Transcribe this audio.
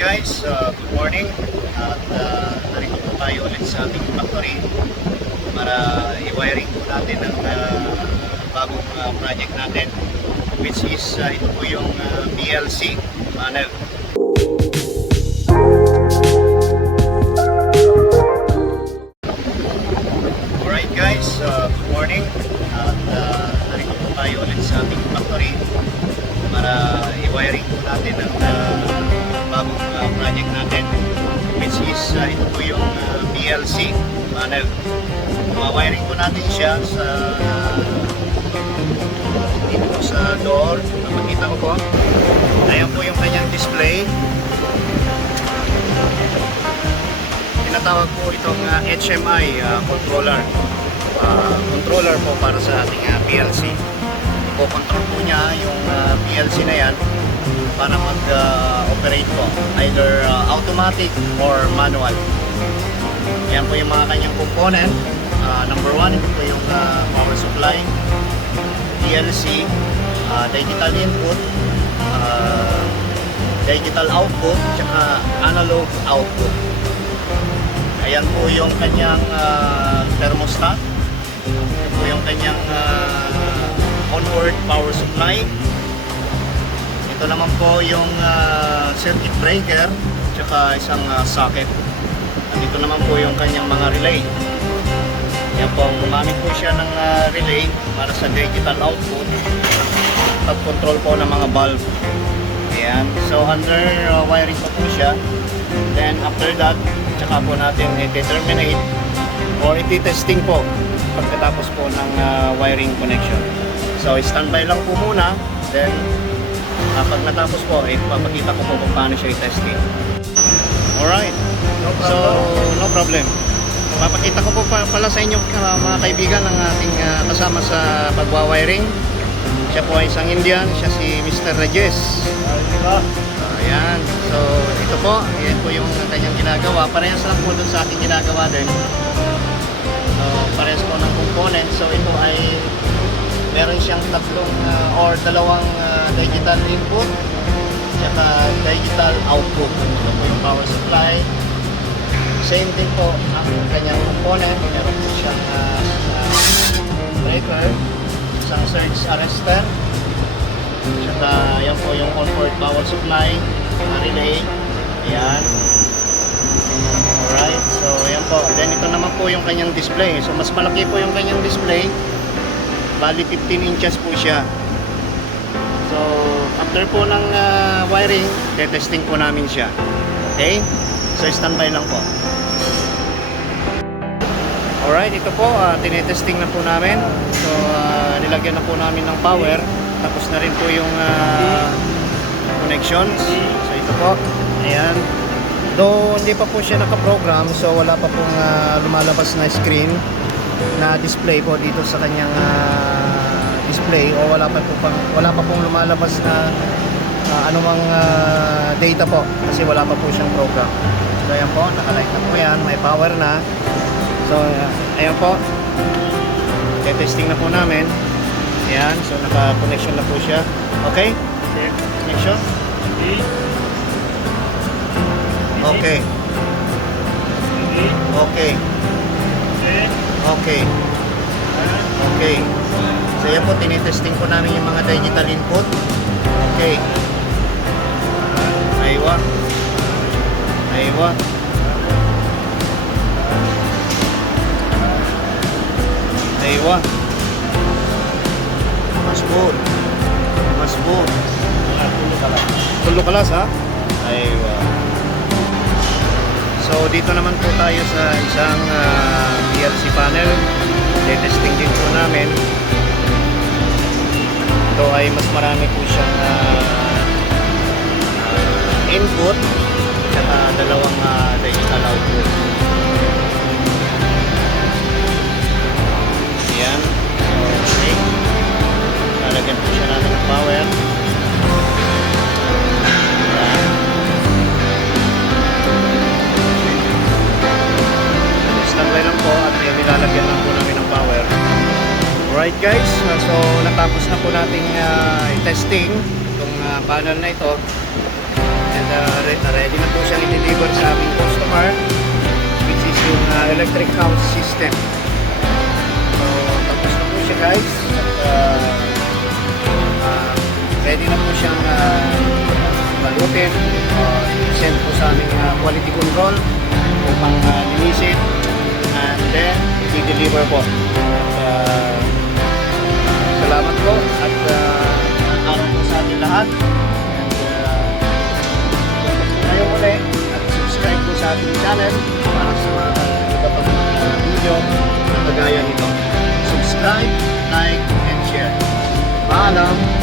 guys, good morning. At narito po tayo ulit sa ating factory para i-wiring po natin ang bagong project natin, which is ito po yung PLC panel. Alright guys, good morning. At narito po tayo ulit sa ating factory para i-wiring po natin ang bagong project natin, which is ito po yung PLC panel. Wiring po natin siya sa dito po sa door na makita ko po. Ayan po yung kanyang display. Tinatawag po itong HMI controller. Controller po para sa ating PLC. Control po niya yung PLC na yan para mag-operate po, either automatic or manual. Yan po yung mga kanyang component. Number 1, ito po yung power supply, PLC, digital input, digital output, tsaka analog output. Ayan po yung kanyang thermostat. Ayan po yung kanyang onboard power supply. Ito naman po yung circuit breaker tsaka isang socket. Dito naman po yung kanyang mga relay. Yan po, gumamit po siya ng relay para sa digital output at control po ng mga valve. Ayan. So under wiring pa po siya. Then after that, tsaka po natin i-terminate or i-testing po pagkatapos po ng wiring connection. So standby lang po muna, then pag natapos po, papakita ko po kung paano siya i-testing. Alright, so no problem. Papakita ko po pala sa inyo mga kaibigan ng ating kasama sa pagwawiring. Siya po ay isang Indian, siya si Mr. Rajesh. Ayan, so ito po, yan po yung kanyang ginagawa. Parehas lang po dun sa aking ginagawa din. So parehas po ng component. So ito ay meron siyang tatlong or dalawang digital input at digital output. Ito po yung power supply. Same din po ang kanyang component. Meron po siyang breaker, isang surge arrestor, at yan po yung onboard power supply, relay. Ayan. Alright, so yan po. Then ito naman po yung kanyang display. So mas malaki po yung kanyang display. Bali 15 inches po siya. So after po ng wiring, testing po namin siya. Okay? So standby lang po. Alright, ito po, tinetesting na po namin. So nilagyan na po namin ng power. Tapos na rin po yung connections. So ito po, ayan. Though hindi pa po siya nakaprogram, so wala pa pong lumalabas na screen na display po dito sa kanyang display, o wala pa pong lumalabas na anumang data po kasi wala pa po siyang program. So ayan po, nakalight na po yan, may power na. So ayan po, testing na po namin. Ayan, so naka-connection na po siya. Okay? Connection? Okay. Okay. Okay. Okay. So yan po, tinitesting po namin yung mga digital input. Okay. Aywa. Aywa. Aywa. Masbut. Masbut. Tulo kalas ha? Aywa. So dito naman po tayo sa isang PLC panel. Testing din po namin. Ito ay mas marami po siyang input at dalawang digital output. Ayan. So okay. Lalagyan po siya natin ng power. Standby lang po at nilalagyan lang po namin ng power. Alright guys, so natapos na po nating testing itong panel na ito, and ready na po i-deliver sa aming customer, which is yung electric house system. So, tapos na po siya guys. At ready na po siyang balutin. Send po sa aming quality control upang linisin. And then, i-deliver po. At, salamat po at araw po sa ating lahat. And kayo muli at subscribe po sa ating channel para sa iba pang video na kagaya nito. Subscribe, like, and share. Paalam!